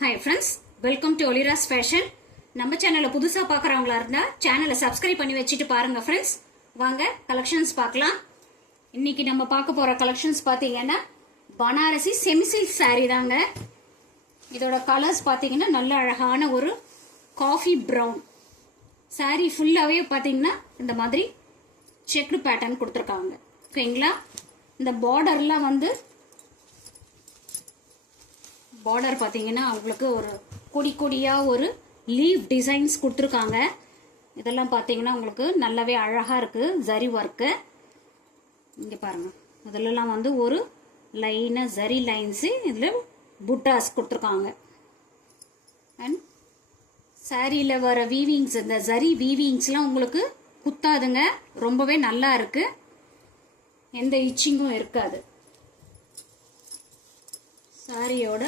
Hi friends, welcome to Olira's Fashion. நம்ம சேனலை புதுசா பார்க்கறவங்களா இருந்தா சேனலை சப்ஸ்கிரைப் பண்ணி வச்சிட்டு பாருங்க फ्रेंड्स. வாங்க கலெக்ஷன்ஸ் பார்க்கலாம். இன்னைக்கு நம்ம பார்க்க போற கலெக்ஷன்ஸ் பாத்தீங்கன்னா பனாரசி செமி சில்க் saree தாங்க. இதோட கலர்ஸ் பாத்தீங்கன்னா நல்ல அழகான ஒரு காஃபி பிரவுன். saree ஃபுல்லாவே பாத்தீங்கன்னா இந்த மாதிரி செக்டு பேட்டர்ன் கொடுத்திருக்காங்க. ஓகேங்களா? இந்த பார்டர்லாம் வந்து பார்டர் பாத்தீங்கன்னா உங்களுக்கு ஒரு கொடி கொடியா ஒரு லீவ் டிசைன்ஸ் கொடுத்துருக்காங்க. இதெல்லாம் பாத்தீங்கன்னா உங்களுக்கு நல்லாவே அழகா இருக்கு. ஜரி ஒர்க் இங்க பாருங்க. இதெல்லாம் வந்து ஒரு லைனா ஜரி லைன்ஸ் இதுல புட்டாஸ் கொடுத்துருக்காங்க. அண்ட் சாரியில வர வீவிங்ஸ் இந்த ஜரி வீவிங்ஸ்லாம் உங்களுக்கு குத்தாதுங்க. ரொம்பவே நல்லா இருக்கு. எந்த இச்சிங்கும் இருக்காது. சாரியோட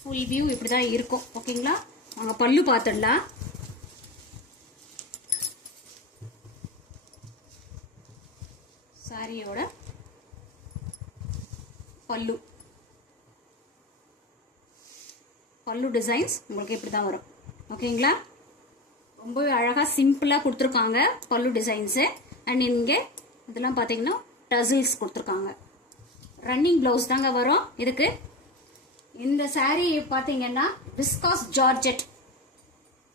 ஃபுல் வியூ இப்படிதான் இருக்கும். ஓகேங்களா? வாங்க பல்லு பார்த்துடலாம். சாரியோட பல்லு டிசைன்ஸ் உங்களுக்கு இப்படிதான் வரும். ஓகேங்களா? ரொம்பவே அழகா சிம்பிளா கொடுத்துருக்காங்க பல்லு டிசைன்ஸ். அண்ட் இங்க இதெல்லாம் பாத்தீங்கன்னா டசில்ஸ் கொடுத்துருக்காங்க. ரன்னிங் பிளவுஸ் தாங்க வரும் இதுக்கு. இந்த saree பாத்தீங்கன்னா விஸ்காஸ் ஜார்ஜெட்.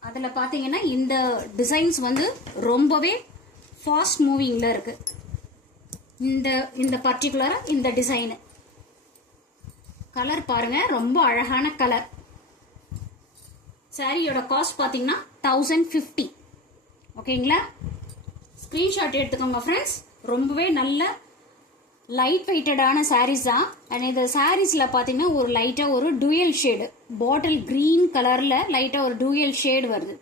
அதுல பாத்தீங்கன்னா இந்த டிசைன்ஸ் வந்து ரொம்பவே ஃபாஸ்ட் மூவிங்ல இருக்கு. இந்த பர்டிகுலரா இந்த டிசைன் கலர் பாருங்க, ரொம்ப அழகான கலர். சாரியோட காஸ்ட் பாத்தீங்கன்னா 1050. ஓகேங்களா? ஸ்கிரீன்ஷாட் எடுத்துக்கோங்க ஃப்ரெண்ட்ஸ். ரொம்பவே நல்ல லைட் வெயிட்டடான சாரீஸ் தான். அண்ட் இந்த சாரீஸ்ல பாத்தீங்கன்னா ஒரு லைட்டா ஒரு டூயல் ஷேடு பாட்டில் கிரீன் கலர்ல லைட்டா ஒரு டூயல் ஷேடு வருது.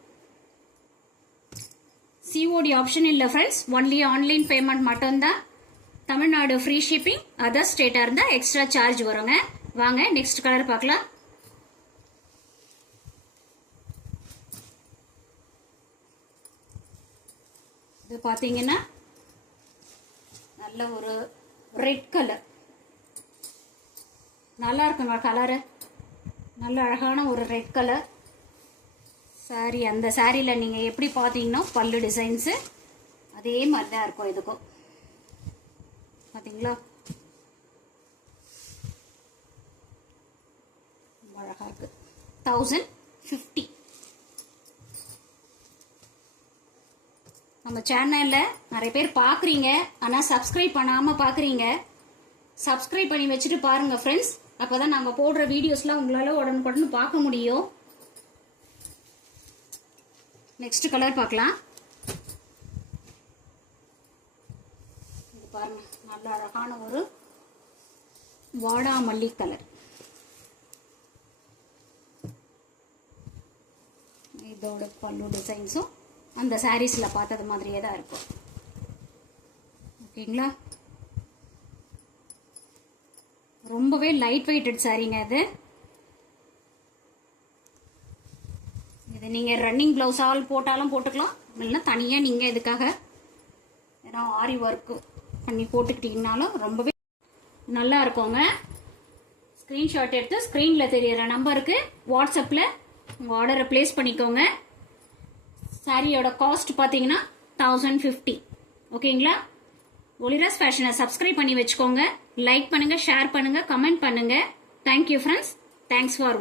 சிஓடி ஆப்ஷன் இல்ல ஃப்ரெண்ட்ஸ், ஒன்லி ஆன்லைன் பேமெண்ட் மட்டும்தான். தமிழ்நாடு ஃப்ரீ ஷிப்பிங், அதர் ஸ்டேட்டா இருந்தா எக்ஸ்ட்ரா சார்ஜ் வருங்க. வாங்க நெக்ஸ்ட் கலர் பார்க்கலாம். இது பாத்தீங்கன்னா நல்ல ஒரு ரெட் கலர். நல்லா இருக்குங்க கலரு. நல்ல அழகான ஒரு ரெட் கலர் சாரி. அந்த சாரியில நீங்க எப்படி பாத்தீங்கன்னா பல்லு டிசைன்ஸ் அதே மாதிரி தான் இருக்கும். இதுக்கும் பாத்தீங்களா அழகா இருக்கு. 1050. நம்ம சேனல்ல நிறைய பேர் பாக்குறீங்க, ஆனா சப்ஸ்கிரைப் பண்ணாம பாக்குறீங்க. சப்ஸ்கிரைப் பண்ணி வச்சுட்டு பாருங்க ஃப்ரெண்ட்ஸ். அப்பதான் நாங்க போடுற வீடியோஸ்லாம் உங்களால உடனுக்குடன் பார்க்க முடியும். நெக்ஸ்ட் கலர் பார்க்கலாம். இது பாருங்க, நல்ல அழகான ஒரு வாடாமல்லி கலர். இதோட பல்லு டிசைன்ஸும் அந்த சாரீஸ்ல பார்த்தது மாதிரியே தான் இருக்கும். ஓகேங்களா? ரொம்பவே லைட் வெயிட்டட் சாரீங்க இது. இது நீங்க ரன்னிங் பிளவுஸ் ஆல் போட்டாலும் போட்டுக்கலாம், இல்லைன்னா தனியா நீங்க இதுக்காக ஏன்னா ஆரி ஒர்க் பண்ணி போட்டுக்கிட்டீங்கனாலும் ரொம்பவே நல்லா இருக்குங்க. ஸ்கிரீன்ஷாட் எடுத்து ஸ்கிரீன்ல தெரியற நம்பருக்கு வாட்ஸ்அப்ல உங்க ஆர்டரை பிளேஸ் பண்ணிக்கோங்க. சாரியோட காஸ்ட் பாத்தீங்கன்னா 1050. ஓகேங்களா? ஒலிராஸ் ஃபேஷனை சப்ஸ்கிரைப் பண்ணி வச்சுக்கோங்க. லைக் பண்ணுங்க, ஷேர் பண்ணுங்க, கமெண்ட் பண்ணுங்க. Thank you friends. Thanks for